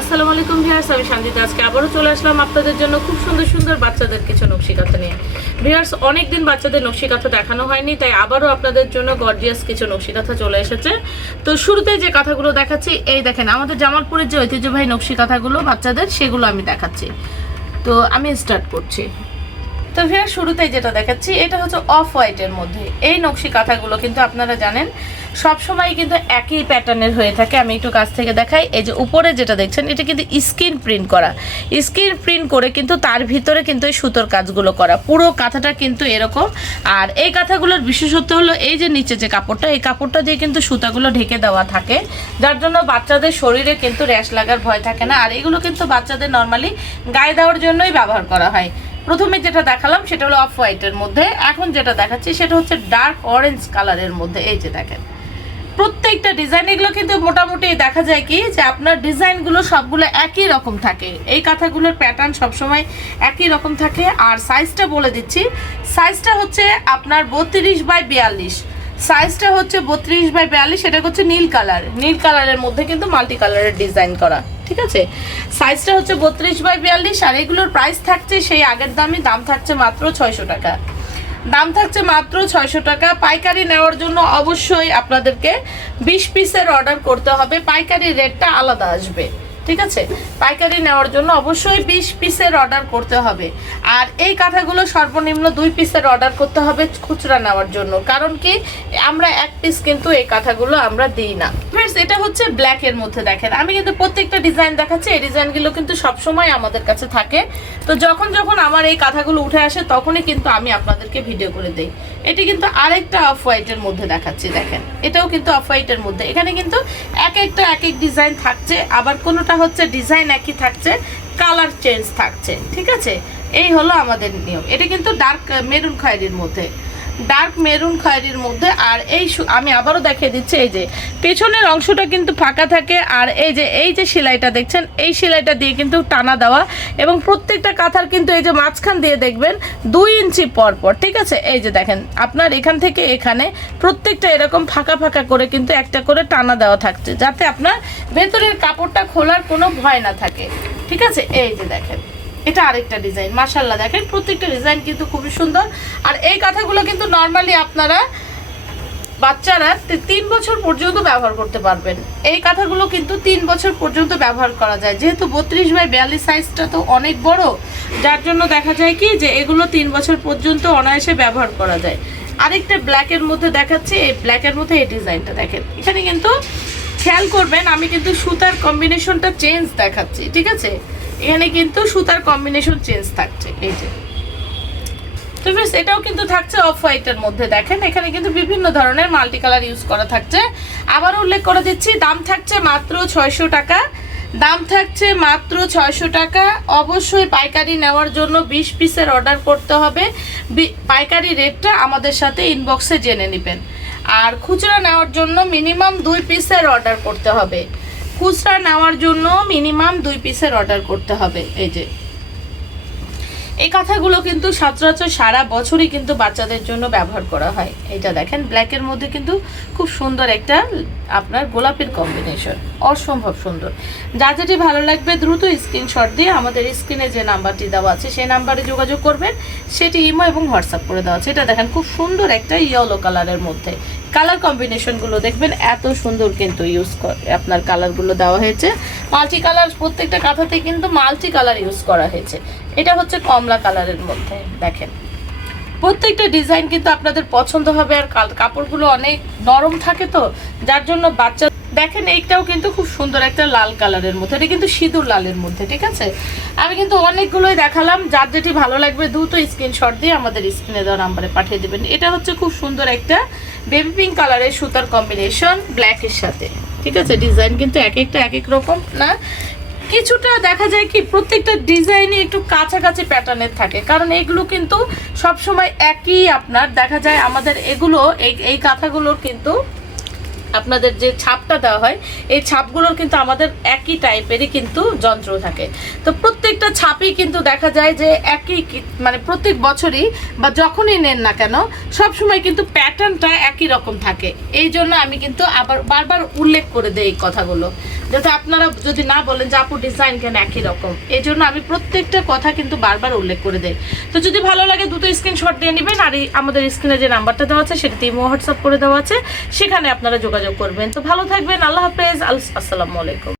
আসসালামু আলাইকুম ভিয়ার্স আমি শান্তিতে আজকে আবারও চলে আসলাম আপনাদের জন্য খুব সুন্দর সুন্দর বাচ্চাদের কিছু নকশিকাথা নিয়ে। ভিয়ার্স অনেকদিন বাচ্চাদের নকশিকাথা দেখানো হয়নি, তাই আবারও আপনাদের জন্য গর্জিয়াস কিছু নকশিকাথা চলে এসেছে। তো শুরুতে যে কথাগুলো দেখাচ্ছি, এই দেখেন, আমাদের জামালপুরের যে ঐতিহ্যবাহী নকশিকাথাগুলো বাচ্চাদের, সেগুলো আমি দেখাচ্ছি। তো আমি স্টার্ট করছি। তো ভিউয়ার শুরুতেই যেটা দেখাচ্ছি, এটা হচ্ছে অফ হোয়াইটের মধ্যে। এই নকশি কাঁথাগুলো কিন্তু আপনারা জানেন, সব সময় কিন্তু একই প্যাটার্নের হয়ে থাকে। আমি একটু কাছ থেকে দেখাই, এই যে উপরে যেটা দেখছেন, এটা কিন্তু স্ক্রিন প্রিন্ট করা। স্ক্রিন প্রিন্ট করে কিন্তু তার ভিতরে কিন্তু এই সুতোর কাজগুলো করা। পুরো কাঁথাটা কিন্তু এরকম। আর এই কাঁথাগুলোর বিশেষত্ব হলো, এই যে নিচে যে কাপড়টা, এই কাপড়টা দিয়ে কিন্তু সুতাগুলো ঢেকে দেওয়া থাকে। যার জন্য বাচ্চাদের শরীরে কিন্তু র্যাশ লাগার ভয় থাকে না। আর এগুলো কিন্তু বাচ্চাদের নর্মালি গায়ে দেওয়ার জন্যই ব্যবহার করা হয়। প্রথমে যেটা দেখালাম সেটা হলো অফ হোয়াইটের মধ্যে। এখন যেটা দেখাচ্ছি সেটা হচ্ছে ডার্ক অরেঞ্জ কালারের মধ্যে। এই যে দেখেন। প্রত্যেকটা ডিজাইন এগুলো কিন্তু মোটামুটি দেখা যায় কি যে আপনার ডিজাইনগুলো সবগুলো একই রকম থাকে। এই কাঁথাগুলোর প্যাটার্ন সবসময় একই রকম থাকে। আর সাইজটা বলে দিচ্ছি। সাইজটা হচ্ছে আপনার বত্রিশ বাই বিয়াল্লিশ। সাইজটা হচ্ছে বত্রিশ বাই বিয়াল্লিশ। এটা হচ্ছে নীল কালার। নীল কালারের মধ্যে কিন্তু মাল্টি কালারের ডিজাইন করা। ঠিক আছে? সাইজটা হচ্ছে বত্রিশ বাই বিয়াল্লিশ, আর এগুলোর প্রাইস থাকছে সেই আগের দামে দাম থাকছে মাত্র ছয়শো টাকা। দাম থাকছে মাত্র ছয়শো টাকা। পাইকারি নেওয়ার জন্য অবশ্যই আপনাদেরকে বিশ পিসের অর্ডার করতে হবে। পাইকারি রেটটা আলাদা আসবে। ঠিক আছে? পাইকারি নেওয়ার জন্য অবশ্যই বিশ পিসের অর্ডার করতে হবে। আর এই কাঁথাগুলো সর্বনিম্ন দুই পিসের অর্ডার করতে হবে খুচরা নেওয়ার জন্য। কারণ কি? আমরা এক পিস কিন্তু এই কাঁথাগুলো আমরা দিই না। Friends, এটা হচ্ছে ব্ল্যাক এর মধ্যে দেখেন। আমি কিন্তু প্রত্যেকটা ডিজাইন দেখাচ্ছি। এই ডিজাইনগুলো কিন্তু সবসময় আমাদের কাছে থাকে। তো যখন যখন আমার এই কাঁথাগুলো উঠে আসে তখনই কিন্তু আমি আপনাদেরকে ভিডিও করে দেই। এটি কিন্তু আরেকটা অফ হোয়াইটের মধ্যে দেখাচ্ছি, দেখেন। এটাও কিন্তু অফ হোয়াইটের মধ্যে। এখানে কিন্তু এক একটা, এক এক ডিজাইন থাকছে, আবার কোনোটা হচ্ছে ডিজাইন একই থাকছে কালার চেঞ্জ থাকছে, ঠিক আছে? এই হলো আমাদের নিয়ম। এটা কিন্তু ডার্ক মেরুন খয়েরির মধ্যে। ডার্ক মেরুন খয়েরির মধ্যে। আর এই আমি আবারও দেখিয়ে দিচ্ছি, এই যে পেছনের অংশটা কিন্তু ফাঁকা থাকে, আর এই যে এই যে সেলাইটা দেখছেন, এই সেলাইটা দিয়ে কিন্তু টানা দেওয়া এবং প্রত্যেকটা কাঁথার কিন্তু এই যে মাঝখান দিয়ে দেখবেন দুই ইঞ্চি পর পর ঠিক আছে? এই যে দেখেন, আপনার এখান থেকে এখানে প্রত্যেকটা এরকম ফাঁকা ফাঁকা করে কিন্তু একটা করে টানা দেওয়া থাকছে, যাতে আপনার ভেতরের কাপড়টা খোলার কোনো ভয় না থাকে, ঠিক আছে? এই যে দেখেন। এটা আরেকটা ডিজাইন মাশাল্লাহ দেখেন, প্রত্যেকটা ডিজাইন কিন্তু খুবই সুন্দর। আর এই কাঁথাগুলো কিন্তু নর্মালি আপনারা বাচ্চারা তিন বছর পর্যন্ত ব্যবহার করতে পারবেন। এই কাঁথাগুলো কিন্তু তিন বছর পর্যন্ত ব্যবহার করা যায়। যেহেতু বত্রিশ বাই বিয়াল্লিশ সাইজটা তো অনেক বড়, যার জন্য দেখা যায় কি যে এগুলো তিন বছর পর্যন্ত অনায়াসে ব্যবহার করা যায়। আরেকটা ব্ল্যাকের মধ্যে দেখাচ্ছি, এই ব্ল্যাকের মধ্যে এই ডিজাইনটা দেখেন। এখানে কিন্তু খেয়াল করবেন, আমি কিন্তু সুতার কম্বিনেশনটা চেঞ্জ দেখাচ্ছি, ঠিক আছে? এখানে কিন্তু সুতার কম্বিনেশন চেঞ্জ থাকছে, এই যে। তো ফ্রেন্ডস এটাও কিন্তু থাকছে অফ হোয়াইটের মধ্যে। দেখেন, এখানে কিন্তু বিভিন্ন ধরনের মাল্টি কালার ইউজ করা থাকছে। আবার উল্লেখ করে দিচ্ছি, দাম থাকছে মাত্র ছয়শো টাকা। দাম থাকছে মাত্র ছয়শো টাকা। অবশ্যই পাইকারি নেওয়ার জন্য বিশ পিসের অর্ডার করতে হবে। পাইকারি রেটটা আমাদের সাথে ইনবক্সে জেনে নেবেন। আর খুচরা নেওয়ার জন্য মিনিমাম দুই পিসের অর্ডার করতে হবে। খুচরা নেওয়ার জন্য মিনিমাম দুই পিসের অর্ডার করতে হবে, এই যে। এই কথাগুলো কিন্তু সচরাচর সারা বছরই কিন্তু বাচ্চাদের জন্য ব্যবহার করা হয়। এটা দেখেন ব্ল্যাকের মধ্যে কিন্তু খুব সুন্দর একটা আপনার গোলাপের কম্বিনেশন অসম্ভব সুন্দর। যা যেটি ভালো লাগবে দ্রুত স্ক্রিনশট দিয়ে আমাদের স্ক্রিনে যে নাম্বারটি দেওয়া আছে, সেই নাম্বারে যোগাযোগ করবেন। সেটি ইমো এবং হোয়াটসঅ্যাপ করে দেওয়া আছে। এটা দেখেন, খুব সুন্দর একটা ইয়েলো কালারের মধ্যে। কালার কম্বিনেশনগুলো দেখবেন এত সুন্দর কিন্তু ইউজ আপনার কালারগুলো দেওয়া হয়েছে। মাল্টি কালার প্রত্যেকটা কাঁথাতে কিন্তু মাল্টি কালার ইউজ করা হয়েছে। এটা হচ্ছে কমলা কালারের মধ্যে, দেখেন। প্রত্যেকটা ডিজাইন কিন্তু আপনাদের পছন্দ হবে আর কাপড়গুলো অনেক নরম থাকে তো, যার জন্য বাচ্চা দেখেন, এইটাও কিন্তু খুব সুন্দর একটা লাল কালারের মধ্যে। এটা কিন্তু সিঁদুর লালের মধ্যে, ঠিক আছে? আমি কিন্তু অনেকগুলোই দেখালাম। যার যেটি ভালো লাগবে, দ্রুত স্ক্রিনশট দিয়ে আমাদের স্ক্রিনে দেওয়া নাম্বারে পাঠিয়ে দেবেন। এটা হচ্ছে খুব সুন্দর একটা বেবি পিঙ্ক কালারের সুতার কম্বিনেশন ব্ল্যাকের সাথে। ঠিক আছে? ডিজাইন কিন্তু এক একটা, এক এক রকম, না? কিছুটা দেখা যায় কি, প্রত্যেকটা ডিজাইনই একটু কাছাকাছি প্যাটার্নের থাকে। কারণ এগুলো কিন্তু সবসময় একই আপনার। দেখা যায় আমাদের এগুলো, এই এই কাঁথাগুলোর কিন্তু আপনাদের যে ছাপটা দেওয়া হয়, এই ছাপগুলোর কিন্তু আমাদের একই টাইপেরই কিন্তু যন্ত্র থাকে। তো প্রত্যেকটা ছাপই কিন্তু দেখা যায় যে একই মানে প্রত্যেক বছরই বা যখনই নেন না কেন, সব সময় কিন্তু প্যাটার্নটা একই রকম থাকে। এই জন্য আমি কিন্তু আবার বারবার উল্লেখ করে দেই এই কথাগুলো। যাতে আপনারা যদি না বলেন যে, আপু ডিজাইন কেন একই রকম? এই জন্য আমি প্রত্যেকটা কথা কিন্তু বারবার উল্লেখ করে দেই। তো যদি ভালো লাগে, দুটো স্ক্রিনশট দিয়ে নেবেন। আর আমাদের স্ক্রিনে যে নাম্বারটা দেওয়া আছে সেটাতে ইমো হোয়াটসঅ্যাপ করে দেওয়া আছে। সেখানে আপনারা যোগাযোগ করবেন। তো ভালো থাকবেন আল্লাহ হাফেজ আসসালামু আলাইকুম।